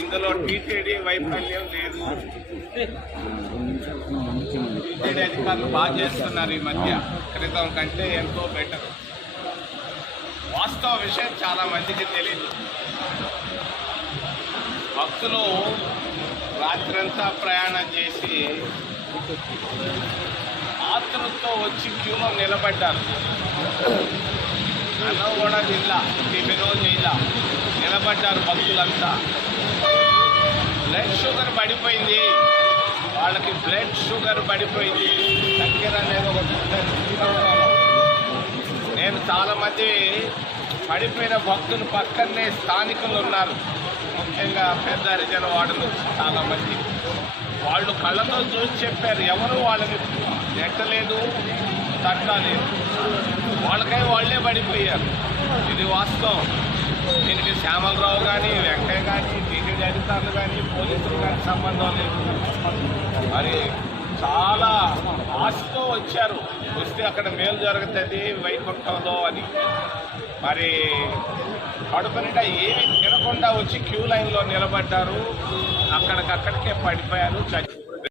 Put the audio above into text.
ఇందులో టీటీడీ వైఫల్యం లేదు. టీటీడీ అధికారులు బాగా చేస్తున్నారు ఈ మధ్య, క్రితం కంటే ఎంతో బెటర్. వాస్తవ విషయం చాలా మందికి తెలియదు. భక్తులు రాత్రంతా ప్రయాణం చేసి ఆత్రులతో వచ్చి క్యూలో నిలబడ్డారు. అన్నం కూడా జిల్లా టిఫినో జిల్లా నిలబడ్డారు భక్తులంతా. బ్లడ్ షుగర్ పడిపోయింది వాళ్ళకి, బ్లడ్ షుగర్ పడిపోయింది. చక్కెర అనేది ఒకటి ఉంటుంది. నేను చాలామంది పడిపోయిన భక్తులు పక్కనే స్థానికులు ఉన్నారు, ముఖ్యంగా పెద్ద హరిజన వార్డు నుంచి చాలామంది. వాళ్ళు కళ్ళతో చూసి చెప్పారు, ఎవరు వాళ్ళని నెట్టలేదు, తట్టలేదు, వాళ్ళకై వాళ్ళే పడిపోయారు. ఇది వాస్తవం. దీనికి శ్యామలరావు కానీ, వెంకయ్య కానీ, టీటీడీ అధికారులు కానీ, పోలీసులు కానీ సంబంధం లేదు. మరి చాలా ఆశతో వచ్చారు, వస్తే అక్కడ మేలు జరుగుతుంది వైకుంఠంలో అని. మరి కడుపు నిండా ఏమీ తినకుండా వచ్చి క్యూ లైన్లో నిలబడ్డారు, అక్కడికక్కడికే పడిపోయారు.